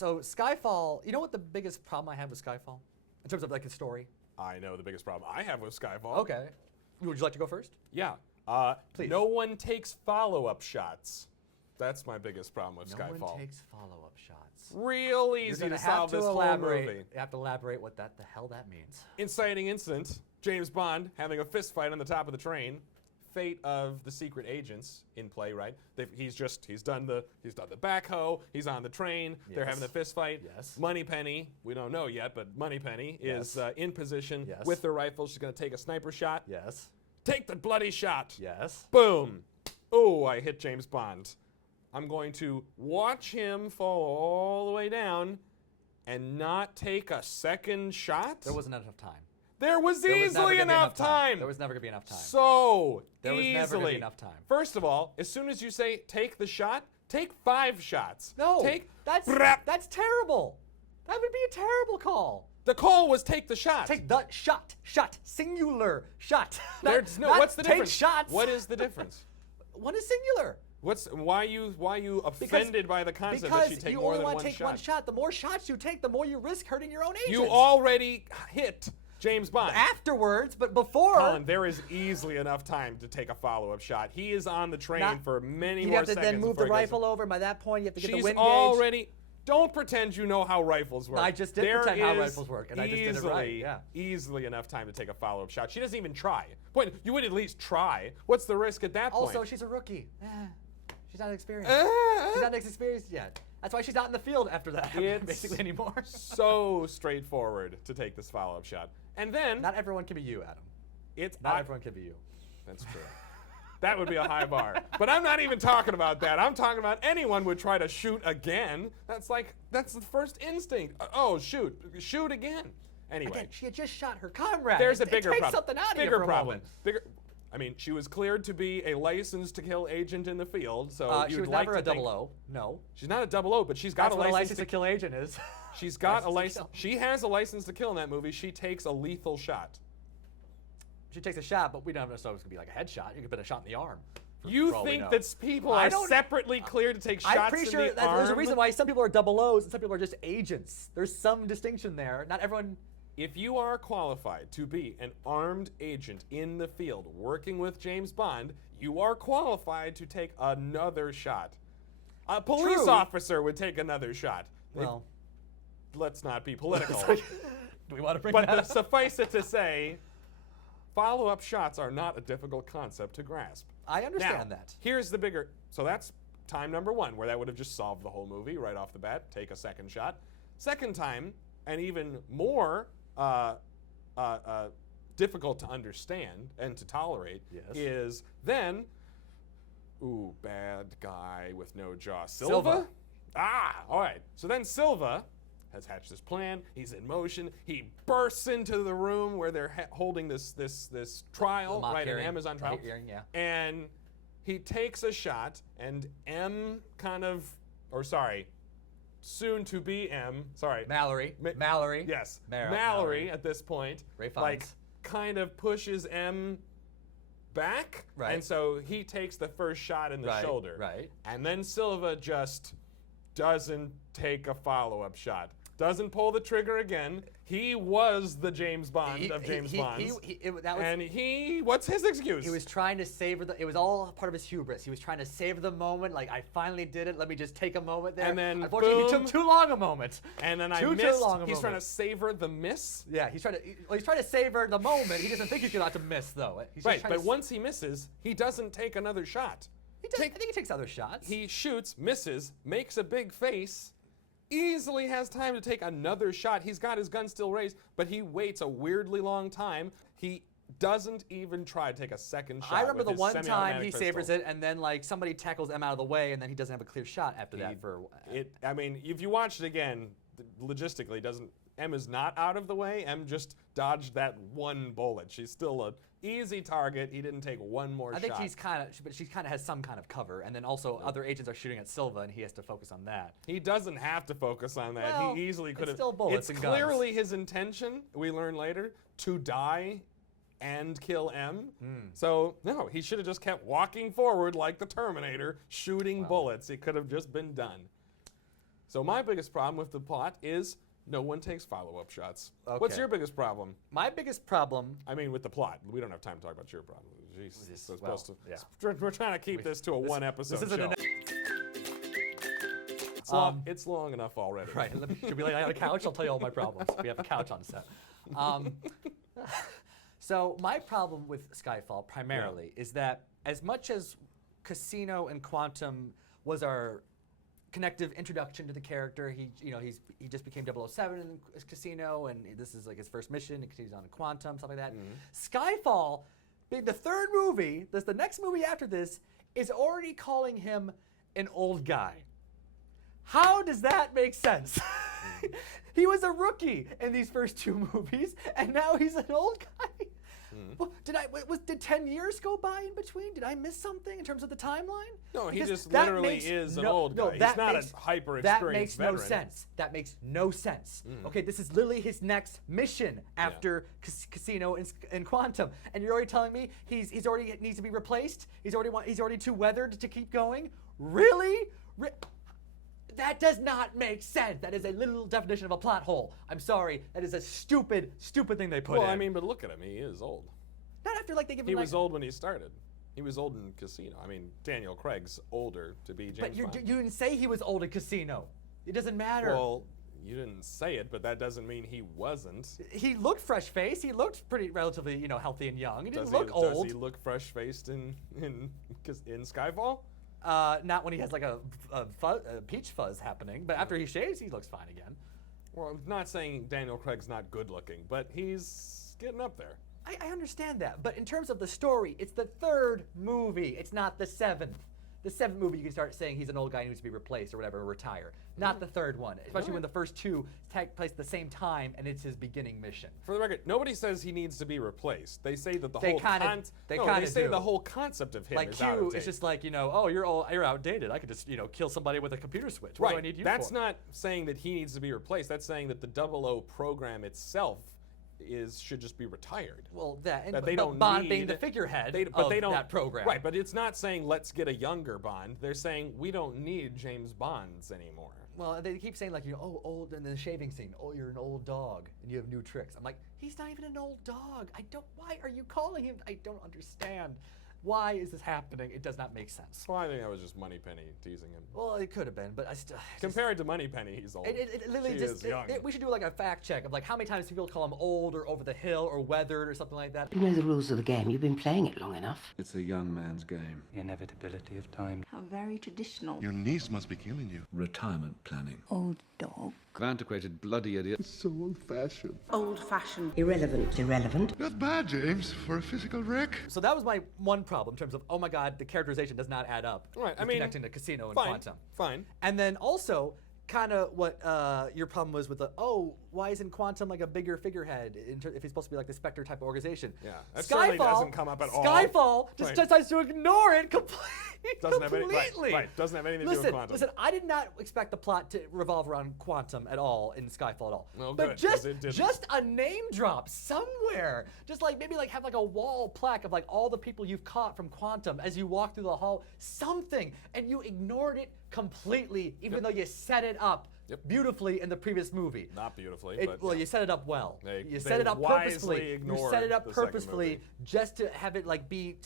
So Skyfall, you know what the biggest problem I have with Skyfall? In terms of like the story? I know the biggest problem I have with Skyfall. Okay. Would you like to go first? Yeah. Please. No one takes follow-up shots. That's my biggest problem with Skyfall. No one takes follow-up shots. Real easy to solve this whole movie. You have to elaborate what the hell that means. Inciting incident, James Bond having a fist fight on the top of the train. Fate of the secret agents in play, right? He's done the backhoe. He's on the train. Yes. They're having the fist fight. Yes. Moneypenny, we don't know yet, but Moneypenny is in position Yes. with her rifle. She's going to take a sniper shot. Yes. Take the bloody shot. Yes. Boom. Oh, I hit James Bond. I'm going to watch him fall all the way down and not take a second shot. There wasn't enough time. There was easily enough time. There was never going to be enough time. So There was easily. never going to be enough time. First of all, as soon as you say take the shot, take 5 shots. No, That's that's terrible. That would be a terrible call. The call was take the shot. Take the shot, singular shot. There's no. Not What's the take difference? shots. What is the difference? One is singular. Why you offended by the concept that she take more than one shot? Because you only want to take one shot. The more shots you take, the more you risk hurting your own agents. You already hit James Bond. Afterwards, but before. Colin, there is easily enough time to take a follow-up shot. He is on the train for many more seconds. You have to then move the rifle over. By that point, you have to get the wind gauge. Already. Don't pretend you know how rifles work. I just did pretend how rifles work, and I just did it right. Yeah. Easily enough time to take a follow-up shot. She doesn't even try. Point, you would at least try. What's the risk at that point? Also, she's a rookie. She's not experienced. She's not experienced yet. That's why she's not in the field after that, basically, anymore. So straightforward to take this follow-up shot. And then... Not everyone can be you, Adam. Not everyone can be you. That's true. That would be a high bar. But I'm not even talking about that. I'm talking about anyone would try to shoot again. That's the first instinct. Oh, shoot again. Anyway. Again, she had just shot her comrade. There's a bigger problem. Take something out of bigger you for problem. a moment. I mean, she was cleared to be a licensed to kill agent in the field, so she was like never a to think, 00. No. She's not a 00, but she's got That's a what a license license to kill agent is. She's got a license. She has a license to kill in that movie. She takes a lethal shot. She takes a shot, but we don't know if it's going to be like a headshot. You could put a shot in the arm. You think that people are separately cleared to take shots in the arm? I'm pretty sure there's a reason why some people are 00s and some people are just agents. There's some distinction there. Not everyone... If you are qualified to be an armed agent in the field working with James Bond, you are qualified to take another shot. A police officer would take another shot. Well, let's not be political. Do we want to bring but that up? Suffice it to say, follow-up shots are not a difficult concept to grasp. I understand now, that. Here's the bigger... So that's time number 1, where that would have just solved the whole movie right off the bat. Take a second shot. Second time, and even more... difficult to understand and to tolerate is then, bad guy with no jaw. Silva? All right. So then Silva has hatched this plan. He's in motion. He bursts into the room where they're holding this trial, right, an Amazon trial. And he takes a shot, and soon to be Mallory. Yes. Mallory at this point, kind of pushes M back. Right. And so he takes the first shot in the shoulder. Right. And then Silva just doesn't take a follow-up shot. Doesn't pull the trigger again. He was the James Bond of James Bonds. What's his excuse? He was trying to savor it was all part of his hubris. He was trying to savor the moment, like, I finally did it, let me just take a moment there. And then, unfortunately, he took too long a moment. And then he's trying to savor the miss? Yeah, he's trying to savor the moment. He doesn't think he's about to miss, though. But once he misses, he doesn't take another shot. I think he takes other shots. He shoots, misses, makes a big face, easily has time to take another shot. He's got his gun still raised, but he waits a weirdly long time. He doesn't even try to take a second shot. I remember the one time he savors it, and then somebody tackles M out of the way, and then he doesn't have a clear shot after that. I mean, if you watch it again, logistically, M is not out of the way. M just dodged that one bullet. She's still an easy target. He didn't take one more shot. I think she kind of has some kind of cover, and then also other agents are shooting at Silva, and he has to focus on that. He doesn't have to focus on that. Well, he easily could have. Still bullets it's and clearly guns. his intention. We learn later to die and kill M. So no, he should have just kept walking forward like the Terminator, shooting bullets. It could have just been done. So my biggest problem with the plot is no one takes follow-up shots. Okay. What's your biggest problem? My biggest problem... I mean, with the plot. We don't have time to talk about your problem. Jeez, so well, supposed to, yeah. We're trying to keep this to a one-episode This isn't show. It's long enough already. Right. Should we lay on a couch? I'll tell you all my problems. We have a couch on set. So my problem with Skyfall primarily is that as much as Casino and Quantum was our connective introduction to the character, he just became 007 in Casino, and this is like his first mission, and he's on Quantum, stuff like that. Skyfall, being the third movie, the next movie after this, is already calling him an old guy. How does that make sense? He was a rookie in these first two movies, and now he's an old guy. Well, did 10 years go by in between? Did I miss something in terms of the timeline? No, he Because just that literally makes is an no- old guy. no, He's that not makes- a hyper-experienced That makes veteran. no sense. That makes no sense. Okay, this is literally his next mission after Casino and Quantum, and you're already telling me he's already needs to be replaced. He's already too weathered to keep going. Really? That does not make sense. That is a little definition of a plot hole. I'm sorry. That is a stupid thing they put in. Well, I mean, but look at him. He is old. Not after like they give him He like... was old when he started. He was old in Casino. I mean, Daniel Craig's older to be James But you Bond. didn't say he was old in Casino. It doesn't matter. Well, you didn't say it, but that doesn't mean he wasn't. He looked fresh-faced. He looked pretty relatively, healthy and young. He didn't Does look old. Does he look fresh-faced in Skyfall? Not when he has like a peach fuzz happening, but after he shaves, he looks fine again. Well, I'm not saying Daniel Craig's not good-looking, but he's getting up there. I understand that, but in terms of the story, it's the third movie. It's not the seventh. The seventh movie, you can start saying he's an old guy who needs to be replaced or whatever, or retire. Not the third one, especially when the first two take place at the same time and it's his beginning mission. For the record, nobody says he needs to be replaced. They say that They whole kinda say do. the whole concept of him Like is out of Q, date. it's just like, oh, you're outdated. I could just, kill somebody with a computer switch. What do I need you That's for? not saying that he needs to be replaced. That's saying that the 00 program itself should just be retired. Well, that they don't Bond need, being the figurehead but of they don't, that program. Right, but it's not saying let's get a younger Bond. They're saying we don't need James Bonds anymore. Well, they keep saying like, old, and the shaving scene. Oh, you're an old dog, and you have new tricks. I'm like, he's not even an old dog. Why are you calling him? I don't understand. Why is this happening? It does not make sense. Well, I think that was just Moneypenny teasing him. Well, it could have been, but I still... Compared to Moneypenny, he's old. It literally She just... is young. we should do like a fact check of like how many times people call him old or over the hill or weathered or something like that. You know the rules of the game. You've been playing it long enough. It's a young man's game. The inevitability of time. How very traditional. Your niece must be killing you. Retirement planning. Old dog. Antiquated, bloody idiot. So old-fashioned. Old-fashioned. Irrelevant. Irrelevant. Not bad, James, for a physical wreck. So that was my one problem in terms of, oh my god, the characterization does not add up. Right, I with mean, connecting to Casino and fine, Quantum. fine. And then also, kind of what your problem was with why isn't Quantum like a bigger figurehead if he's supposed to be like the Spectre type of organization? Yeah, that certainly doesn't come up at all. Skyfall just Right. decides to ignore it completely. Doesn't have any, completely. right, doesn't have anything to do with Quantum. Listen, I did not expect the plot to revolve around Quantum at all in Skyfall at all. Well, but good, 'cause it didn't. just a name drop somewhere. Just like maybe like have like a wall plaque of like all the people you've caught from Quantum as you walk through the hall. Something. And you ignored it completely, even though you set it up beautifully in the previous movie. Not beautifully, but well, you set it up well. They You set it up wisely purposefully. You ignored set it up the second purposefully movie. just to have it like be,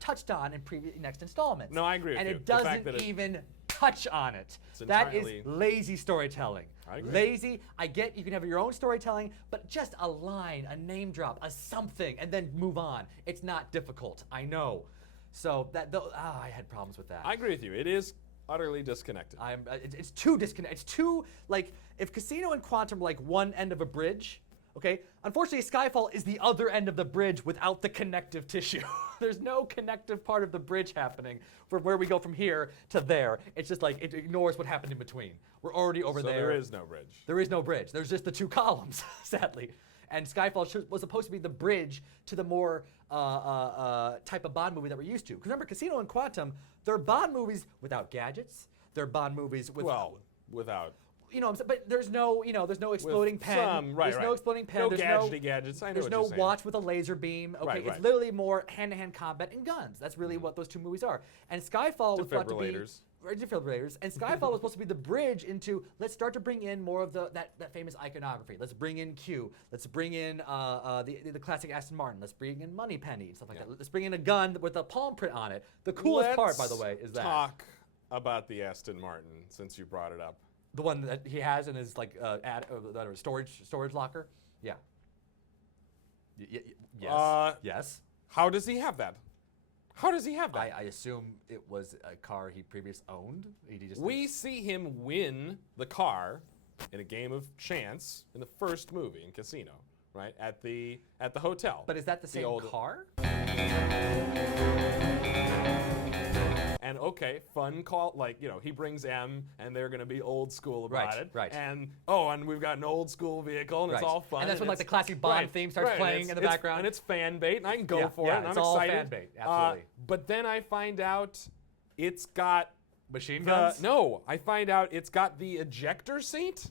touched on in next installments. No, I agree with and you. it The fact doesn't that it- even touch on it. It's That is entirely- lazy storytelling. I agree. Lazy. I get you can have your own storytelling, but just a line, a name drop, a something, and then move on. It's not difficult. I know. So I had problems with that. I agree with you. It is utterly disconnected. It's too disconnected. It's too like if Casino and Quantum were like one end of a bridge. Okay, unfortunately, Skyfall is the other end of the bridge without the connective tissue. There's no connective part of the bridge happening from where we go from here to there. It's just like it ignores what happened in between. We're already over there. So there is no bridge. There is no bridge. There's just the two columns, sadly. And Skyfall was supposed to be the bridge to the more type of Bond movie that we're used to. Because remember, Casino and Quantum, they're Bond movies without gadgets. They're Bond movies with without. But there's no exploding pen. There's no exploding pen. No There's gadgets. I know there's what no you're saying. watch with a laser beam. Okay, Right, it's right. literally more hand-to-hand combat and guns. That's really what those two movies are. And Skyfall was thought to be Defibrillators. defibrillators, and Skyfall was supposed to be the bridge into let's start to bring in more of that famous iconography. Let's bring in Q. Let's bring in the classic Aston Martin. Let's bring in Moneypenny and stuff like that. Let's bring in a gun with a palm print on it. The coolest part, by the way, is that talk about the Aston Martin since you brought it up. the one that he has in his like storage locker. Yeah. Yes. Yes. How does he have that? How does he have that? I assume it was a car he previously owned. We see him win the car in a game of chance in the first movie in Casino, right? At the hotel. But is that the same car? And okay, fun call, like, you know, he brings M and they're gonna be old school about it. Right. And we've got an old school vehicle and it's all fun. And that's when like the classic Bond theme starts playing in the background. And it's fan bait and I can go for it and I'm it's all excited. fan bait, absolutely. But then I find out it's got machine guns? No, I find out it's got the ejector seat.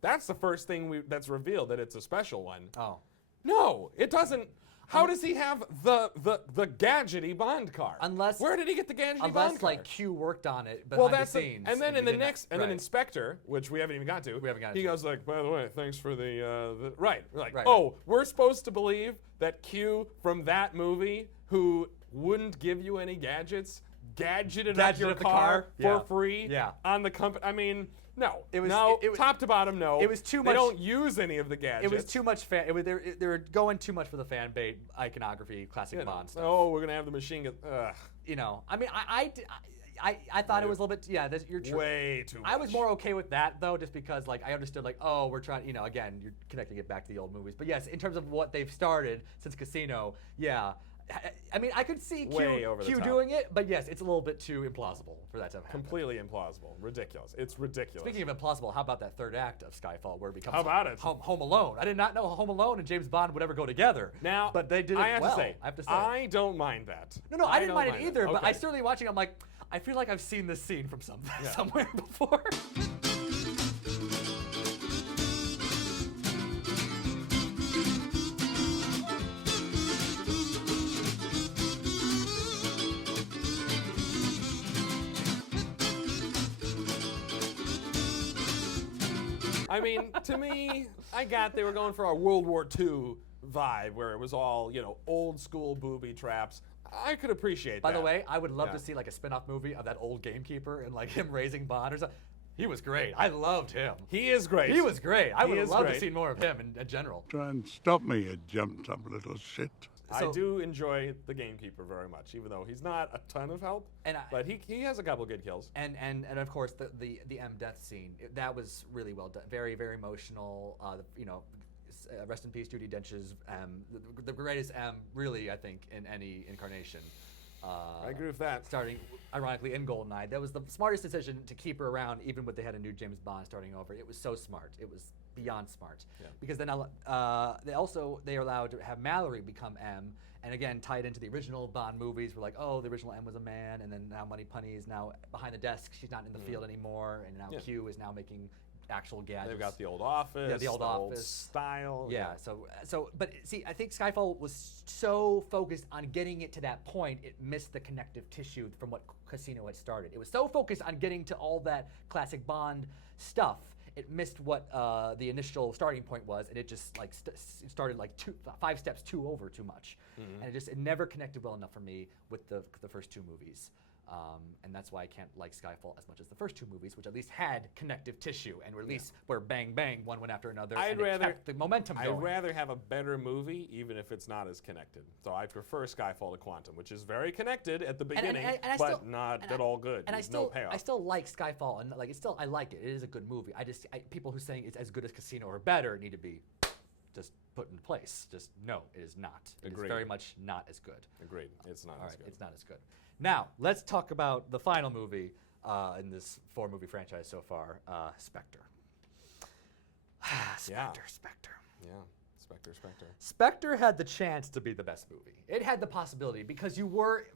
That's the first thing that's revealed, that it's a special one. Oh. No, it doesn't. How does he have the gadgety Bond car? Where did he get the gadgety Bond car? Unless like Q worked on it behind the scenes. And then in the next, and then Inspector, which we haven't even got to. He to. goes like, by the way, thanks for the right. Like, oh, we're supposed to believe that Q from that movie, who wouldn't give you any gadgets, gadgeted up your car for free on the company. I mean. No, it was top to bottom. No, it was too much. They don't use any of the gadgets. It was too much fan. They were going too much for the fan bait iconography, classic Bond stuff. Oh, we're gonna have the machine gun. Ugh. You know, I mean, I thought it was a little bit. Yeah, you're true. Way too much. I was more okay with that though, just because like I understood like, oh, we're trying. You know, again, you're connecting it back to the old movies. But yes, in terms of what they've started since Casino, yeah. I mean, I could see Q doing it, but yes, it's a little bit too implausible for that to happen. Completely implausible. Ridiculous. It's ridiculous. Speaking of implausible, how about that third act of Skyfall where it becomes Home Alone? I did not know Home Alone and James Bond would ever go together. Now, but they did it I have well. to say, I don't mind that. No, I didn't mind it either, but I certainly watching, I'm like, I feel like I've seen this scene from somewhere before. I mean, to me, they were going for a World War II vibe where it was all, you know, old school booby traps. I could appreciate that. By the way, I would love to see like a spin-off movie of that old gamekeeper and like him raising Bond or something. He was great. I loved him. He is great. He was great. I would have loved to see more of him in general. Try and stop me, you jumped-up little shit. I do enjoy the gamekeeper very much, even though he's not a ton of help. But he has a couple good kills. And of course the M death scene, that was really well done. Very, very emotional. You know, rest in peace, Judi Dench's the greatest M, really, I think, in any incarnation. I agree with that. Starting, ironically, in GoldenEye. That was the smartest decision to keep her around, even when they had a new James Bond starting over. It was so smart. It was beyond smart. Yeah. Because then they are allowed to have Mallory become M, and again, tied into the original Bond movies. We're like, oh, the original M was a man, and then now Moneypenny is now behind the desk. She's not in the field anymore, and now Q is now making actual gadgets. They've got the old office. Yeah, the old office style. Yeah. But see, I think Skyfall was so focused on getting it to that point, it missed the connective tissue from what Casino had started. It was so focused on getting to all that classic Bond stuff, it missed what the initial starting point was, and it just like started like 5 steps too much, and it never connected well enough for me with the first 2 movies. And that's why I can't like Skyfall as much as the first 2 movies, which at least had connective tissue and were at least where bang bang one went after another. It kept the momentum going. I'd rather have a better movie, even if it's not as connected. So I prefer Skyfall to Quantum, which is very connected at the beginning, but not at all good. And no payoff. I still like Skyfall, and like I like it. It is a good movie. People who saying it's as good as Casino or better need to be just put in place. Just no, it is not. It is very much not as good. Agreed. It's not as good. It's not as good. Now, let's talk about the final movie in this 4-movie franchise so far, Spectre. Spectre. Yeah, Spectre. Spectre had the chance to be the best movie. It had the possibility because you were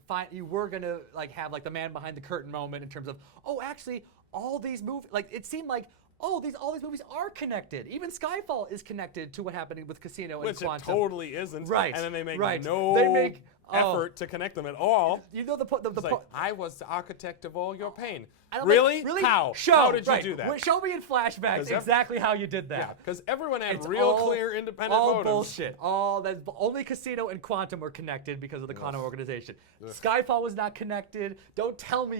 gonna like have like the man behind the curtain moment in terms of, oh, actually, all these movies, like it seemed like, oh, all these movies are connected. Even Skyfall is connected to what happened with Casino and Quantum. Which it totally isn't. Right. And then they make They make effort to connect them at all. You know the It's like, I was the architect of all your pain. and I'm Really? Like, really? How? Show. How did right. you do that? Show me in flashbacks 'Cause exactly how you did that. Yeah, because everyone had It's real all- clear independent all motives. bullshit. All that. Only Casino and Quantum were connected because of the Quantum organization. Skyfall was not connected. Don't tell me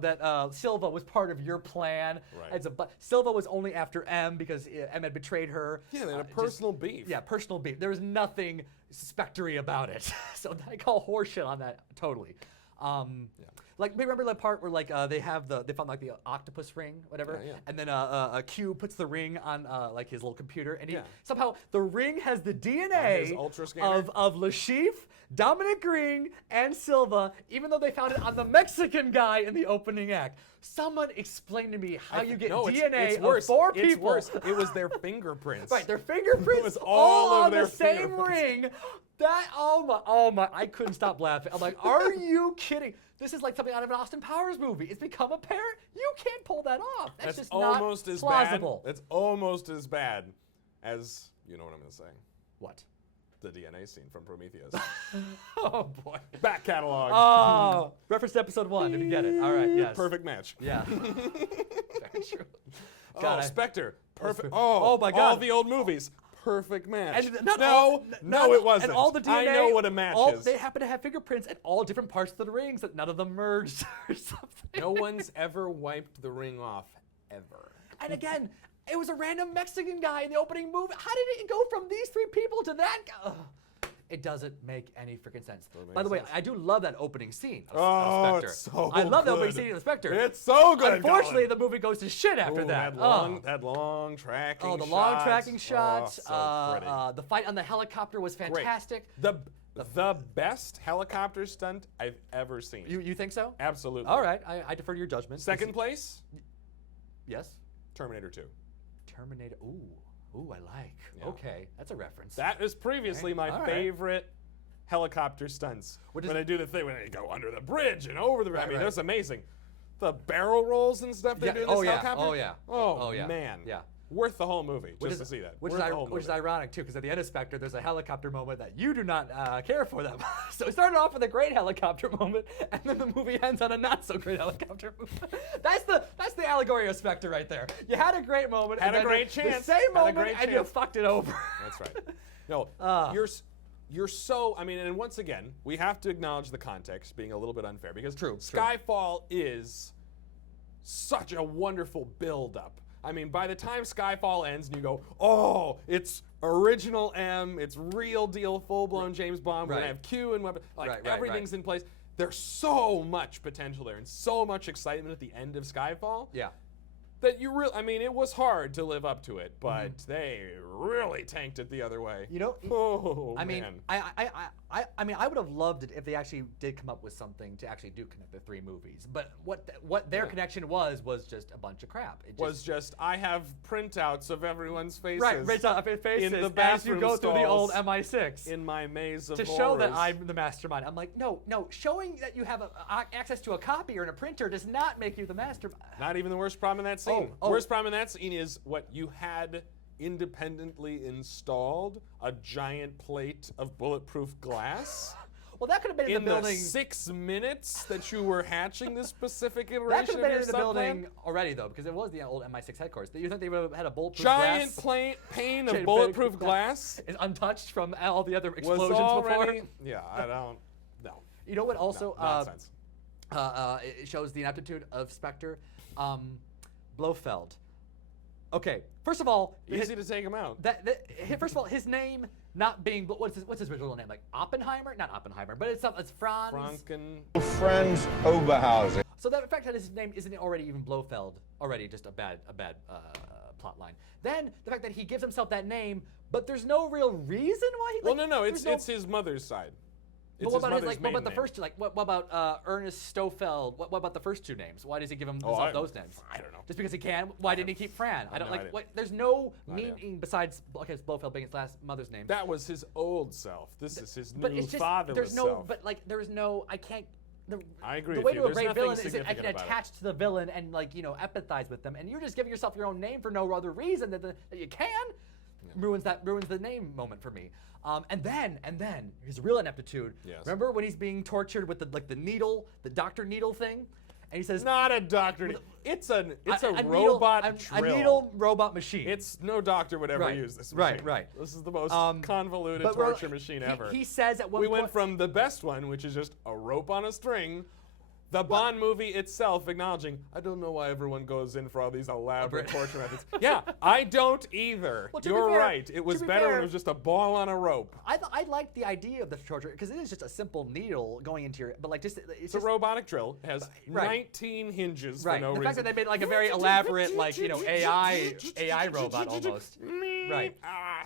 that Silva was part of your plan. Right. Silva was only after M because M had betrayed her. Yeah, they had a personal beef. Yeah, personal beef. There was nothing Spectre-y about it. So I call horseshit on that totally. Like remember that part where like they found like the octopus ring, whatever, Yeah. and then Q puts the ring on like his little computer, and Yeah. somehow the ring has the On his DNA ultra scanner? of Lashif, Dominic Green, and Silva, even though they found it on the Mexican guy in the opening act. Someone explain to me how you get No, DNA it's worse. of 4 It's people. worse. It was their fingerprints. Right, their fingerprints It was all of on their the same fingerprints. ring. Oh my, I couldn't stop laughing. I'm like, are you kidding? This is like something out of an Austin Powers movie. It's become apparent you can't pull that off. That's just almost not as plausible. bad. That's almost as bad as, you know what I'm going to say, What? the DNA scene from Prometheus. Oh boy. Back catalog. Oh, reference to episode 1 if you get it. All right, yes. Perfect match. Yeah. Very true. Oh, Spectre. Perfect. Oh my God. All the old movies. Perfect match. And No, it wasn't. And all the DNA. I know what a match is. They happen to have fingerprints at all different parts of the rings that none of them merged or something. No one's ever wiped the ring off, ever. And again, it was a random Mexican guy in the opening movie. How did it go from these 3 people to that guy? Ugh. It doesn't make any freaking sense. By the way, I do love that opening scene of Spectre. It's so I love the opening good. scene of Spectre. It's so good. Unfortunately, Colin. the movie goes to shit after Ooh, that. That long tracking Oh, the shots. long tracking shots. Oh, so pretty. The fight on the helicopter was Great. fantastic. The best helicopter stunt I've ever seen. You think so? Absolutely. All right, I defer to your judgment. Second place, Yes. Terminator 2. Terminator. Ooh, I like. Yeah. Okay, that's a reference. That is previously my All right. favorite helicopter stunts. What is when it? they do the thing when they go under the bridge and over the bridge. I mean, right. that's amazing. The barrel rolls and stuff they Yeah, do in this oh, yeah, helicopter. oh, yeah. Oh, Oh, yeah. man. Yeah. Worth the whole movie Which just to see that. Which Worth is the whole movie. ironic too, because at the end of Spectre, there's a helicopter moment that you do not care for that much. So it started off with a great helicopter moment, and then the movie ends on a not so great helicopter moment. That's the allegory of Spectre right there. You had a great moment, Had and a then great the chance. same Had a moment, great and you chance. fucked it over. That's right. No, you're so. I mean, and once again, we have to acknowledge the context being a little bit unfair because True. Skyfall is such a wonderful build-up. I mean, by the time Skyfall ends and you go, oh, it's original M, it's real deal, full-blown James Bond. We're Right. gonna have Q and weapon, like Right, everything's in place. There's so much potential there and so much excitement at the end of Skyfall. Yeah. That you really, I mean, it was hard to live up to it, but they really tanked it the other way. You know, Oh, I mean, man. I mean, I would have loved it if they actually did come up with something to actually do connect the 3 movies. But what their connection was just a bunch of crap. It was just, I have printouts of everyone's faces. right on faces in the as you bathroom go through the old stalls MI6 in my maze of to horrors. show that I'm the mastermind. I'm like, no, showing that you have access to a copier and a printer does not make you the mastermind. Not even the worst problem in that scene. Oh. Worst problem in that scene is what you had independently installed, a giant plate of bulletproof glass. Well, that could have been in In the building. 6 minutes that you were hatching this specific That iteration could of have been your in the subplan. building already, though, because it was the old MI6 headquarters. You think they would have had a bulletproof Giant glass? pane Chain of bulletproof glass is untouched from all the other was explosions already. before. Yeah, I don't. No. You know what? Also, Nonsense. it shows the ineptitude of Spectre. Blofeld. Okay, first of all, Easy to take him out. first of all, his name not being what's his original name? Like Oppenheimer? Not Oppenheimer, but it's Franz. Franken. Friends Oberhausen. So the fact that his name isn't already even Blofeld, already just a bad plot line. Then the fact that he gives himself that name, but there's no real reason why he. Well, like, no, there's it's his mother's side. But It's what his about his, mother's what about maiden the name. first? Like, what about Ernest Stofeld? What about the first 2 names? Why does he give himself I- those names? I don't know. Just because he can? Why didn't he keep Fran? I don't no like. idea. What, there's no No idea. meaning besides it's Blofeld being his last mother's name. That was his old self. This is his but new it's just fatherless there's no. self. But like there's no. I can't. I agree The with way you. to a There's great nothing villain is that I can significant about it. attach to the villain and empathize with them, and you're just giving yourself your own name for no other reason that you can. ruins the name moment for me. And then his real ineptitude. Yes. Remember when he's being tortured with the needle, the doctor needle thing, and he says, Not a doctor. It's a needle- robot drill. a needle robot machine. It's no doctor would ever Right, use this right, machine. right. This is the most convoluted but we're- torture machine ever. He says at one we point went from the best one, which is just a rope on a string. The Bond movie itself acknowledging, I don't know why everyone goes in for all these elaborate torture methods. Yeah, I don't either. Well, to be You're fair- right. It was to be better when fair- it was just a ball on a rope. I liked the idea of the torture because it is just a simple needle going into your, but like just It's a robotic drill. It has Right. 19 hinges right. for no the reason. fact that they made like a very elaborate like AI robot almost. Right.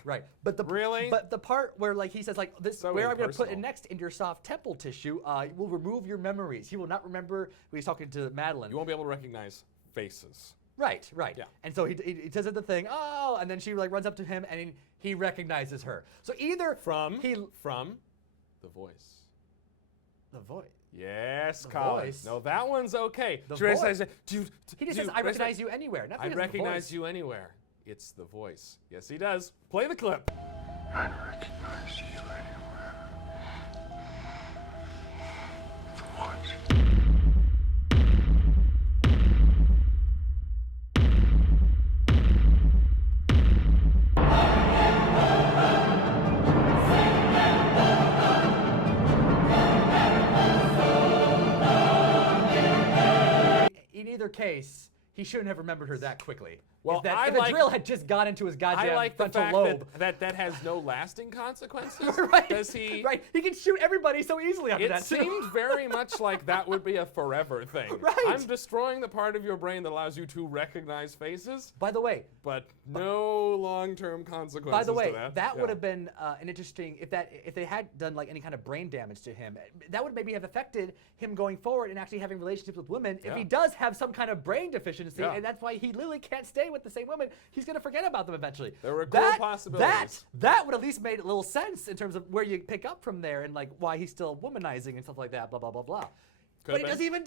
Right. But the Really? But the part where like he says like this So where I'm going to put it impersonal. next into your soft temple tissue will remove your memories. He will not remember when he's talking to Madeline. You won't be able to recognize faces. Right, right. Yeah. And so he says the thing, oh, and then she like runs up to him and he recognizes her. So either From he the voice. the voice. Yes, The Colin. voice? No, that one's okay. The She says, voice? He just says, I recognize you anywhere. Not I because of the recognize voice. you anywhere. It's the voice. Yes, he does. Play the clip. I recognize you anywhere. The voice. In either case, he shouldn't have remembered her that quickly. Well, if that, I if the like- drill had just got into his goddamn I like the frontal fact lobe. that has no lasting consequences. right. Does he? Right. He can shoot everybody so easily after It that. too. seemed very much like that would be a forever thing. Right. I'm destroying the part of your brain that allows you to recognize faces, By the way, but no long-term consequences By the way, to that. would Yeah. have been an interesting if they had done like any kind of brain damage to him. That would maybe have affected him going forward and actually having relationships with women. If Yeah. he does have some kind of brain deficiency, Yeah. and that's why he literally can't stay with the same women, he's gonna forget about them eventually. There were cool possibilities. That would at least made a little sense in terms of where you pick up from there and like why he's still womanizing and stuff like that. Blah blah blah blah. Could But he have doesn't even.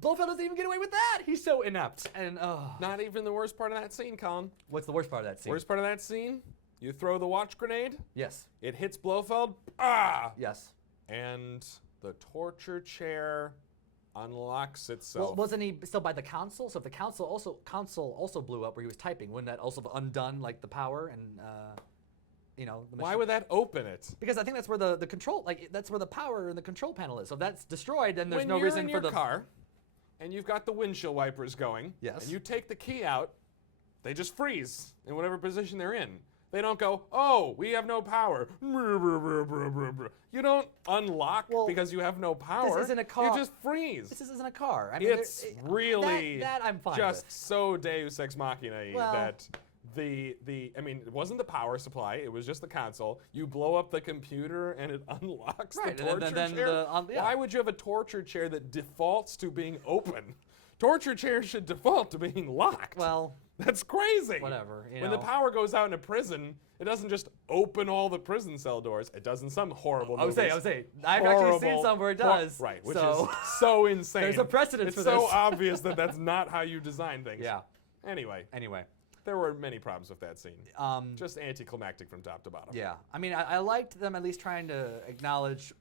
Blofeld doesn't even get away with that. He's so inept. And Not even the worst part of that scene, Colin. what's the worst part of that scene? Worst part of that scene, you throw the watch grenade, Yes. it hits Blofeld, Yes. and the torture chair unlocks itself. Well, wasn't he still by the console? So if the console also blew up where he was typing, wouldn't that also have undone like the power and the Why machine? would that open it? Because I think that's where the control that's where the power and the control panel is. So if that's destroyed, then there's When no you're reason in for your the car and you've got the windshield wipers going, Yes. and you take the key out, they just freeze in whatever position they're in. They don't go, oh, we have no power. You don't unlock Well, because you have no power. isn't a car. You just freeze. This isn't a car. I mean, It's really that I'm fine just with. so Deus Ex Machina Well- that I mean, it wasn't the power supply, it was just the console. You blow up the computer and it unlocks Right, the and torture then chair. yeah. Why would you have a torture chair that defaults to being open? Torture chairs should default to being locked. Well, That's crazy. Whatever, you When the know. power goes out in a prison, it doesn't just open all the prison cell doors. It does in some horrible I was movies. saying, I've actually seen Horrible, some where it hor- does. Right, which so. is so insane. There's a precedent it's for so this. obvious that that's not how you design things. Yeah. Anyway, Anyway. there were many problems with that scene. Um, Just anticlimactic from top to bottom. Yeah, I mean, I liked them at least trying to acknowledge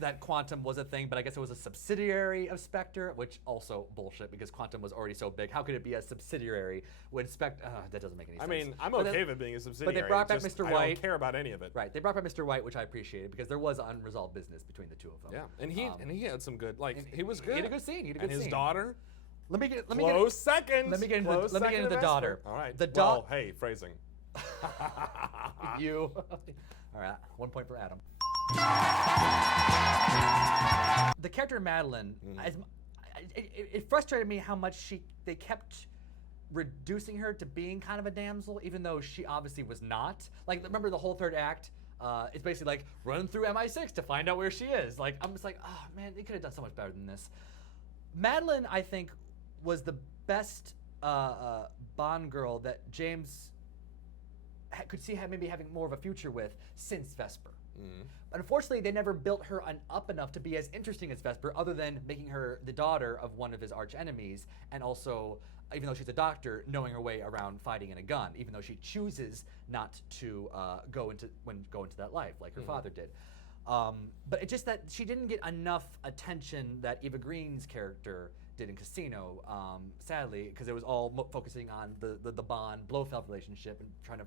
that Quantum was a thing, but I guess it was a subsidiary of Spectre, which also bullshit because Quantum was already so big. How could it be a subsidiary when Spectre? That doesn't make any I sense. mean, I'm But okay then- with it being a subsidiary. brought back it's just Mr. I White. don't care about any of it. Right, they brought back Mr. White, which I appreciated because there was unresolved business between the two of them. Yeah, and he had some good, like, he was good. He had a good scene. He had a good and his scene. daughter, Let me get close second. Let me get into Close let me get second into the to daughter. Vesper. All right. The well, hey, phrasing. you. All right, 1 point for Adam. The character Madeline, it frustrated me how much they kept reducing her to being kind of a damsel, even though she obviously was not. Like, remember the whole third act? It's basically like run through MI6 to find out where she is. Like, I'm just like, oh man, they could have done so much better than this. Madeline, I think, was the best Bond girl that James could see maybe having more of a future with since Vesper. But unfortunately, they never built her up enough to be as interesting as Vesper, other than making her the daughter of one of his arch enemies, and also, even though she's a doctor, knowing her way around fighting in a gun, even though she chooses not to go into that life like her father did. But it's just that she didn't get enough attention that Eva Green's character did in Casino, sadly, because it was all focusing on the Bond-Blofeld relationship and trying to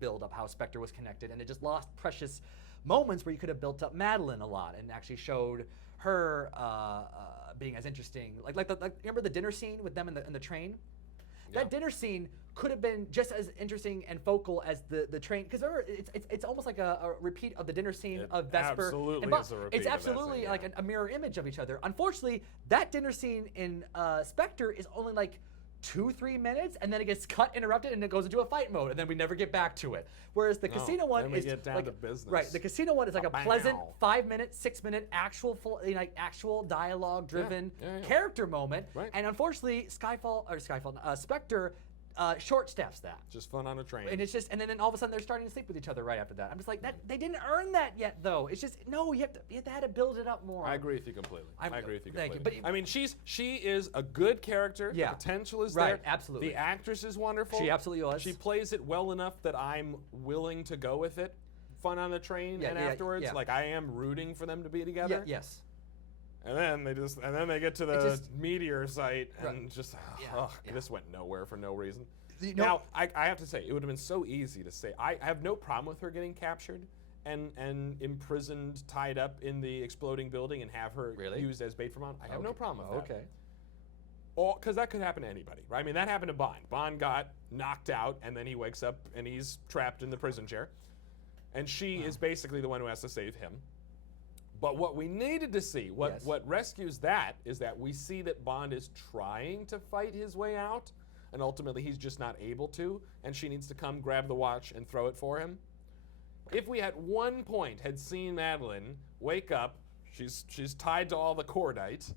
build up how Spectre was connected, and it just lost precious moments where you could have built up Madeline a lot and actually showed her being as interesting. Like remember the dinner scene with them in the train? Yeah. That dinner scene could have been just as interesting and focal as the train, because it's almost like a repeat of the dinner scene of Vesper. Absolutely and is a repeat It's of that absolutely scene, like a mirror image of each other. Unfortunately, that dinner scene in Spectre is only like 2-3 minutes, and then it gets cut, interrupted, and it goes into a fight mode, and then we never get back to it. Whereas the Casino one then we is get down like to business. right. The Casino one is like a Ba-bow. pleasant 5-minute, 6-minute actual actual dialogue-driven character moment. Right. And unfortunately, Spectre short staffs that. Just fun on a train. And it's just, and then all of a sudden they're starting to sleep with each other right after that. I'm just like, that they didn't earn that yet, though. It's just no, you have to build it up more. I agree with you completely. I agree with you thank you, completely. but- I mean, she is a good character. Yeah. The potential is Right, there. absolutely. The actress is wonderful. She absolutely was. She plays it well enough that I'm willing to go with it. Fun on the train and afterwards. yeah. Like, I am rooting for them to be together. Yes. And then they get to the just- meteor site and Right. just Yeah, this went nowhere for no reason. You know- Now I have to say, it would have been so easy to say I have no problem with her getting captured and imprisoned, tied up in the exploding building, and have her Really? used as bait for Bond. I have no problem with that. Okay. Because that could happen to anybody, right? I mean, that happened to Bond. Bond got knocked out, and then he wakes up and he's trapped in the prison chair, and she is basically the one who has to save him. But what we needed to see, what rescues that, is that we see that Bond is trying to fight his way out, and ultimately he's just not able to, and she needs to come grab the watch and throw it for him. If we at one point had seen Madeline wake up, she's tied to all the cordite.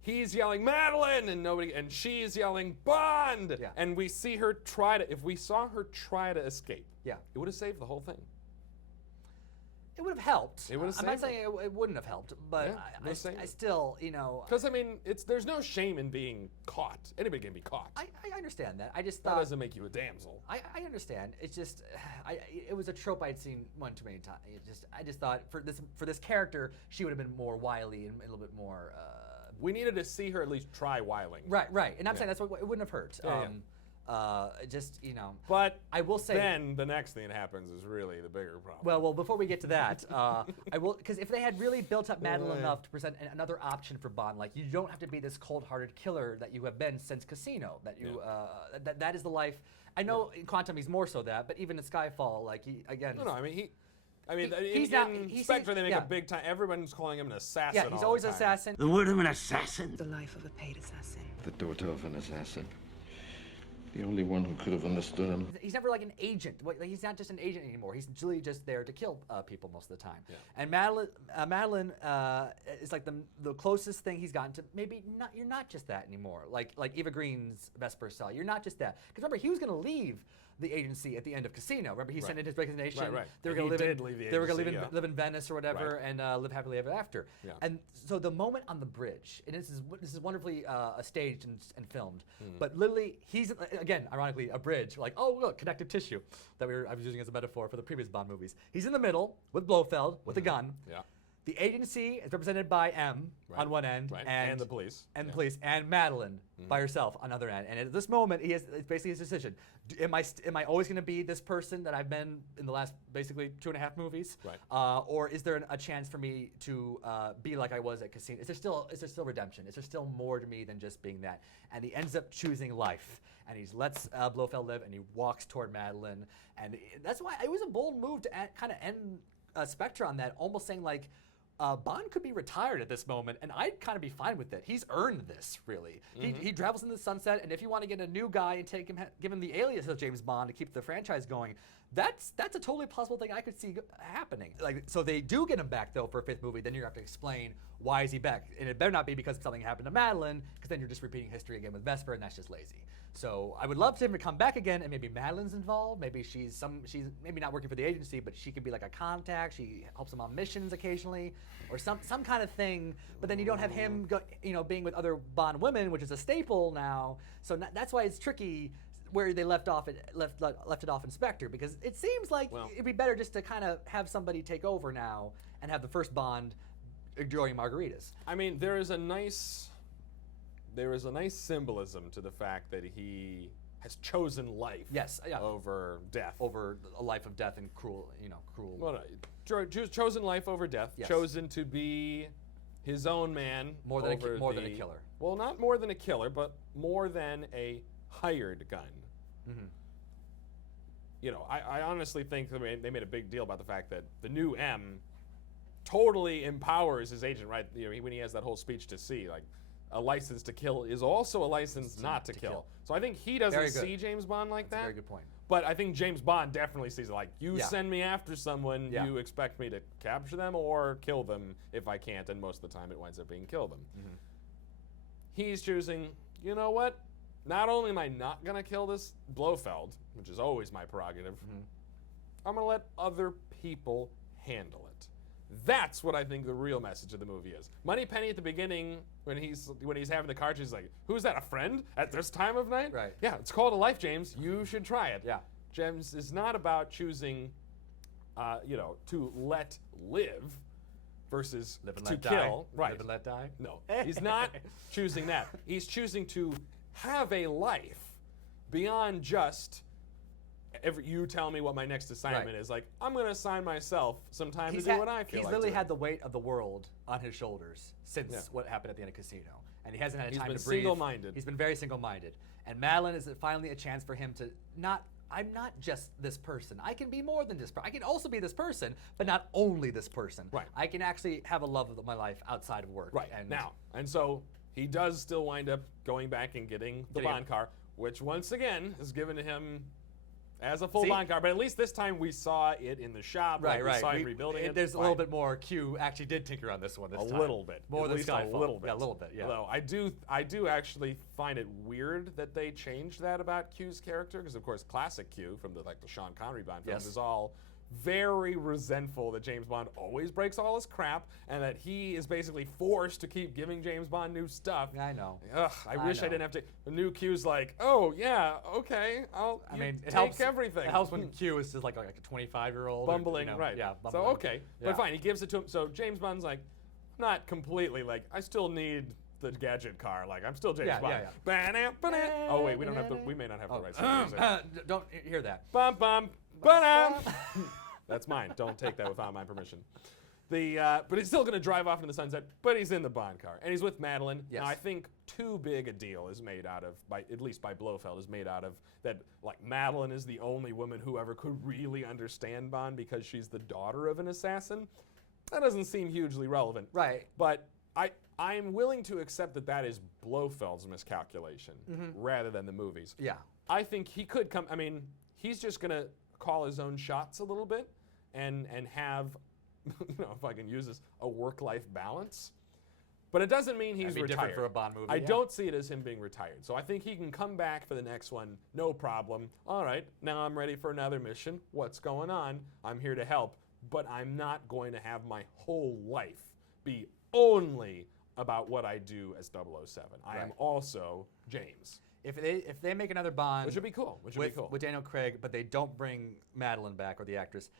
He's yelling Madeline, and she's yelling Bond, Yeah. and we see her if we saw her try to escape, Yeah. it would have saved the whole thing. It would have helped. It would have I'm not saved saying it wouldn't have helped, but Yeah, it would have saved I it. still, Because I mean, there's no shame in being caught. Anybody can be caught. I understand that. I just That thought doesn't make you a damsel. I understand. It's just, it was a trope I'd seen one too many times. I just thought for this character, she would have been more wily and a little bit more. We needed to see her at least try wiling. Right. And I'm saying that's what it wouldn't have hurt. Yeah, Just But I will say. then the next thing that happens is really the bigger problem. Well, before we get to that, I will, because if they had really built up Madeline enough to present another option for Bond, like you don't have to be this cold-hearted killer that you have been since Casino. That you that is the life. I know in Quantum he's more so that, but even in Skyfall, like he again. No, I mean he's in Spectre they make yeah. a big time. Everyone's calling him an assassin. Yeah, he's all always the an time. assassin. The word of an assassin. The life of a paid assassin. The daughter of an assassin. The only one who could have understood him. He's never like an agent. He's not just an agent anymore. He's really just there to kill people most of the time. Yeah. And Madeline is like the closest thing he's gotten to maybe not. You're not just that anymore. Like Eva Green's Vesper cell. You're not just that. Because remember, he was going to leave the agency at the end of Casino. Remember, he sent in his resignation. Right. They were He going to did leave the They were going to agency, live in Venice or whatever Right. and live happily ever after. Yeah. And so the moment on the bridge, and this is wonderfully staged and filmed, Hmm. but literally he's again ironically a bridge, like oh look, connective tissue that I was using as a metaphor for the previous Bond movies. He's in the middle with Blofeld with a gun. Yeah. The agency is represented by M on one end, Right. and And the police. and Yeah. the police, and Madeline by herself on the other end. And at this moment, it's basically his decision: am I always going to be this person that I've been in the last basically 2.5 movies, Right. or is there a chance for me to be like I was at Casino? Is there still redemption? Is there still more to me than just being that? And he ends up choosing life, and he lets Blofeld live, and he walks toward Madeline, and that's why it was a bold move to kind of end Spectre on that, almost saying like. Bond could be retired at this moment, and I'd kind of be fine with it. He's earned this, really. He travels in the sunset, and if you want to get a new guy and give him the alias of James Bond to keep the franchise going, that's a totally possible thing I could see happening. Like, so they do get him back though for a 5th movie. Then you have to explain why is he back, and it better not be because something happened to Madeline, because then you're just repeating history again with Vesper, and that's just lazy. So I would love for him to come back again, and maybe Madeline's involved. Maybe she's maybe not working for the agency, but she could be like a contact. She helps him on missions occasionally, or some kind of thing. But then you don't have him being with other Bond women, which is a staple now. So that's why it's tricky where they left it off in Spectre, because it seems like it'd be better just to kind of have somebody take over now and have the first Bond enjoying margaritas. I mean, there is a nice symbolism to the fact that he has chosen life over death. Over a life of death and cruel. Well, chosen life over death. Yes. Chosen to be his own man. More than a killer. Well, not more than a killer, but more than a hired gun. Mm-hmm. I honestly think they made a big deal about the fact that the new M totally empowers his agent, right? When he has that whole speech to C, like, a license to kill is also a license not to kill. So I think he doesn't see James Bond like that. Very good point. But I think James Bond definitely sees it like, you Yeah. send me after someone, Yeah. you expect me to capture them or kill them if I can't, and most of the time it winds up being kill them. Mm-hmm. He's choosing, you know what? Not only am I not going to kill this Blofeld, which is always my prerogative, I'm going to let other people handle it. That's what I think the real message of the movie is. Moneypenny at the beginning, when he's having the car, she's like, "Who's that? A friend at this time of night?" Right. Yeah, it's called a life, James. You should try it. Yeah. James is not about choosing, to let live versus Live and to let kill. die. Right. Live and let die. No, he's not choosing that. He's choosing to have a life beyond just you tell me what my next assignment Right. is. Like, I'm going to assign myself some time to do what I feel He's like literally doing. had the weight of the world on his shoulders since what happened at the end of Casino. And he hasn't had He's time been to breathe. single-minded. He's been very single-minded. And Madeline is finally a chance for him to I'm not just this person. I can be more than this person. I can also be this person, but not only this person. Right. I can actually have a love of my life outside of work. Right. And so he does still wind up going back and getting the Bond car, which once again is given to him as a full Bond car. But at least this time we saw it in the shop. Right, We saw him rebuilding it. There's a little bit more. Q actually did tinker on this one this time. A little bit. More at than least Skyfall. a little bit. Yeah, a little bit, yeah. Although I do actually find it weird that they changed that about Q's character, because of course classic Q from the Sean Connery Bond films is all very resentful that James Bond always breaks all his crap, and that he is basically forced to keep giving James Bond new stuff. Yeah, I know. Ugh, I wish I didn't have to. The new Q's like, oh yeah, okay, it helps everything. It helps when Q is just like a 25-year-old. Bumbling, right. Yeah, So, bumbling. okay. Yeah. But fine, he gives it to him. So James Bond's like, not completely like, I still need the gadget car. Like, I'm still James Bond. yeah. Ba-dam, ba-dam. Oh, wait, we may not have the rights to the music. Don't hear that. Bum, bum, ba-dam. That's mine. Don't take that without my permission. But he's still going to drive off into the sunset, but he's in the Bond car. And he's with Madeline. Yes. Now, I think too big a deal is made out of, at least by Blofeld, is made out of that, like, Madeline is the only woman who ever could really understand Bond because she's the daughter of an assassin. That doesn't seem hugely relevant. Right. But I'm willing to accept that is Blofeld's miscalculation rather than the movies. Yeah. I think he could come, he's just going to call his own shots a little bit and have, if I can use this, a work-life balance. But it doesn't mean he's That'd be retired. different for a Bond movie. I don't see it as him being retired. So I think he can come back for the next one, no problem. All right, now I'm ready for another mission. What's going on? I'm here to help. But I'm not going to have my whole life be only about what I do as 007. I am also James. If they make another Bond, Which would be cool. with Daniel Craig, but they don't bring Madeline back or the actress.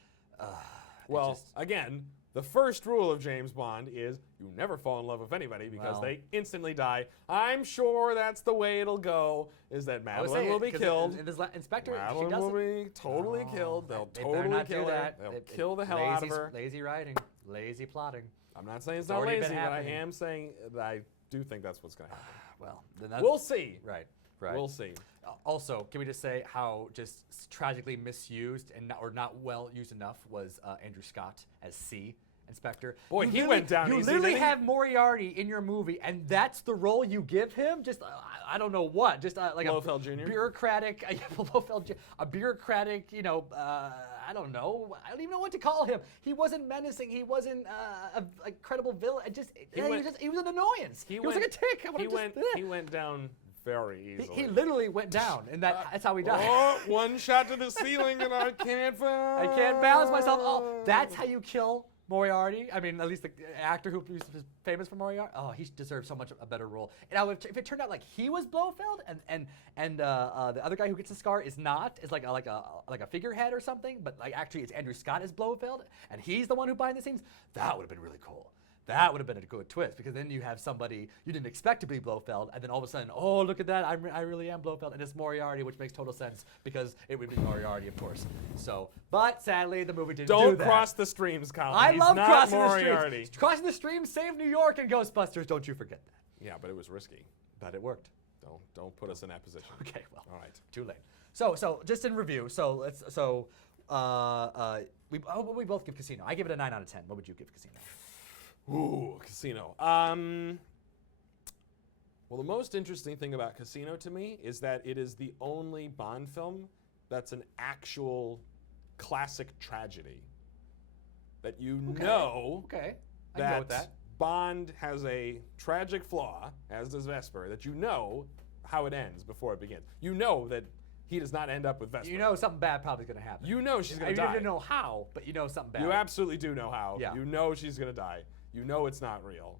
Well, again, the first rule of James Bond is you never fall in love with anybody because they instantly die. I'm sure that's the way it'll go, is that Madeline will be killed. In Spectre, Madeline will be totally killed. They'll totally kill her. They'll kill the hell out of her. Lazy writing, lazy plotting. I'm not saying it's It's not already lazy, been but I happening. am saying that I do think that's what's going to happen. Well, then We'll see. Right. We'll see. Also, can we just say how just tragically misused and not well used enough was Andrew Scott as C, Inspector? Boy, he went down You easy, literally didn't he? have Moriarty in your movie, and that's the role you give him? Just, I don't know what. Just like Blofeld Jr.? Bureaucratic, a bureaucratic, I don't know. I don't even know what to call him. He wasn't menacing. He wasn't a credible villain. He was an annoyance. He was like a tick. He went down very easily. He literally went down, and that's how he died. Oh, one shot to the ceiling, and I can't I can't balance myself. Oh, that's how you kill Moriarty. I mean, at least the actor who is famous for Moriarty. Oh, he deserves so much a better role. And if it turned out like he was Blofeld, and the other guy who gets the scar is like a figurehead or something, but like actually it's Andrew Scott as Blofeld, and he's the one who behind the scenes. That would have been really cool. That would have been a good twist, because then you have somebody you didn't expect to be Blofeld, and then all of a sudden, oh, look at that, I really am Blofeld, and it's Moriarty, which makes total sense, because it would be Moriarty, of course. So, but sadly, the movie didn't do that. Don't cross the streams, Colin. I He's love not crossing Moriarty. the streams. Crossing the streams saved New York and Ghostbusters, don't you forget that. Yeah, but it was risky. But it worked. Don't put us in that position. Okay, well, all right. Too late. So just in review, we both give Casino. I give it a 9 out of 10. What would you give Casino? Ooh, Casino. Well, the most interesting thing about Casino to me is that it is the only Bond film that's an actual classic tragedy. That you know Okay, I can go with that. Bond has a tragic flaw, as does Vesper, that you know how it ends before it begins. You know that he does not end up with Vesper. You know something bad probably is going to happen. You know she's going to die. You don't know how, but you know something bad. You absolutely do know how. Yeah. You know she's going to die. You know it's not real.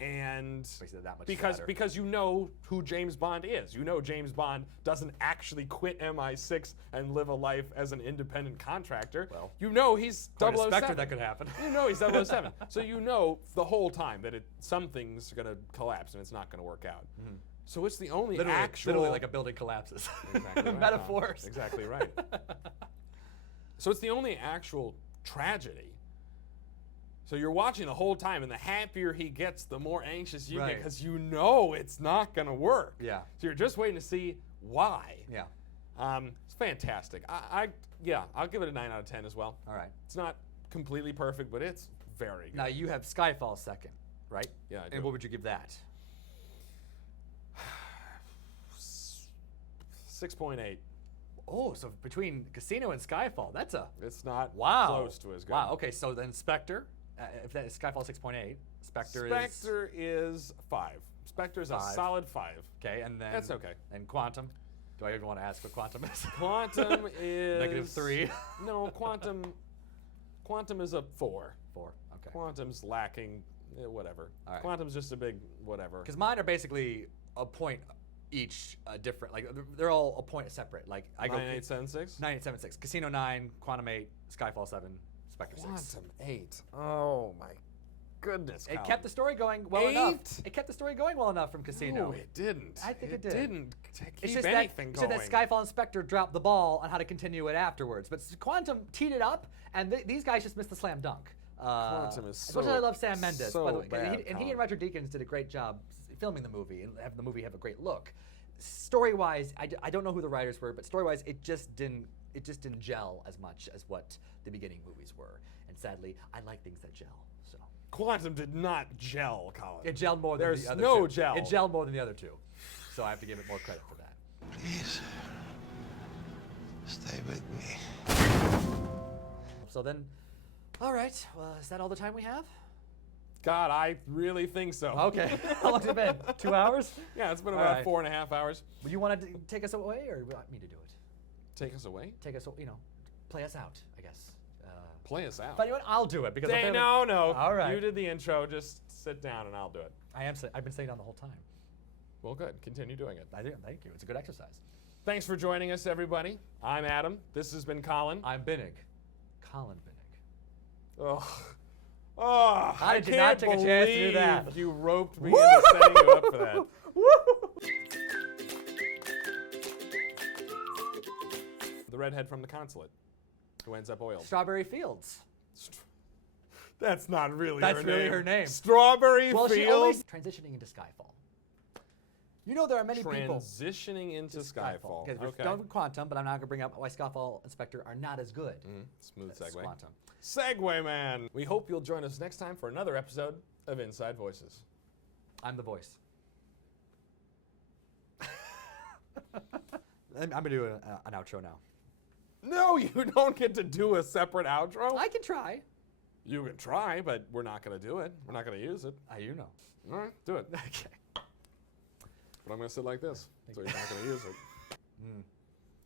And Makes it that much sadder. because you know who James Bond is. You know James Bond doesn't actually quit MI6 and live a life as an independent contractor. Well, you know he's 007. Spectre, that could happen. You know he's 007. So you know the whole time that something's going to collapse and it's not going to work out. Mm-hmm. So it's the only literally like a building collapses. Exactly right, Metaphors. Exactly right. So it's the only actual tragedy. So you're watching the whole time, and the happier he gets, the more anxious you get, because you know it's not going to work. Yeah. So you're just waiting to see why. Yeah. It's fantastic. I'll give it a 9 out of 10 as well. All right. It's not completely perfect, but it's very good. Now you have Skyfall second, right? Yeah, I do. And what would you give that? 6.8. Oh, so between Casino and Skyfall, that's a... It's not wow. close to as good. Wow, okay, so then Spectre, if that is Skyfall 6.8, Spectre is 5. Spectre is a solid 5. Okay, and then... That's okay. And Quantum? Do I even want to ask what Quantum is? Quantum is... -3? No, Quantum is a 4. 4, okay. Quantum's lacking, whatever. All right. Quantum's just a big whatever. Because mine are basically a point each different, like they're all a point separate. Like I go 9876? 9876. Casino 9, Quantum 8, Skyfall 7, Spectre 6. Quantum 8. Oh my goodness. It kept the story going well 8? enough. It kept the story going well enough from Casino. No, it didn't. I think it did. Didn't keep It's just anything that, going. so that Skyfall and Spectre dropped the ball on how to continue it afterwards. But Quantum teed it up, and these guys just missed the slam dunk. Quantum is as much as I love Sam Mendes, so by the way, bad, he and Roger Deakins did a great job filming the movie and having the movie have a great look. Story-wise, I don't know who the writers were, but story-wise, it just didn't gel as much as what the beginning movies were. And sadly, I like things that gel. So Quantum did not gel, Colin. it gelled more than There's the other no two. gel. It gelled more than the other two. So I have to give it more credit for that. Please. Stay with me. So then, all right. Well, is that all the time we have? God, I really think so. Okay. How long's it been? 2 hours? Yeah, it's been All about right. 4.5 hours. Well, you want to take us away, or you want me to do it? Take us away? Take us, play us out, I guess. Play us out. But you know what? I'll do it because No. All right. You did the intro. Just sit down and I'll do it. I've been sitting down the whole time. Well, good. Continue doing it. I do. Thank you. It's a good exercise. Thanks for joining us, everybody. I'm Adam. This has been Colin. I'm Binnick. Colin Binnick. Ugh. Oh, How did you not take a chance to do that? You roped me into setting you up for that. The redhead from the consulate who ends up oiled. Strawberry Fields. That's not really That's her really name. her name. Strawberry Well, she Fields. always transitioning into Skyfall. You know there are many people. Transitioning into Skyfall. Okay, we're going with Quantum, but I'm not going to bring up why Skyfall and Spectre are not as good. Smooth as segue. Quantum. Segue man. We hope you'll join us next time for another episode of Inside Voices. I'm the voice. I'm going to do an outro now. No, you don't get to do a separate outro. I can try. You can try, but we're not going to do it. We're not going to use it. You know. All right, do it. Okay. But I'm going to sit like this, so you're not going to use it.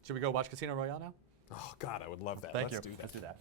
Should we go watch Casino Royale now? Oh, God, I would love that. Thank Let's you. do that. Let's do that.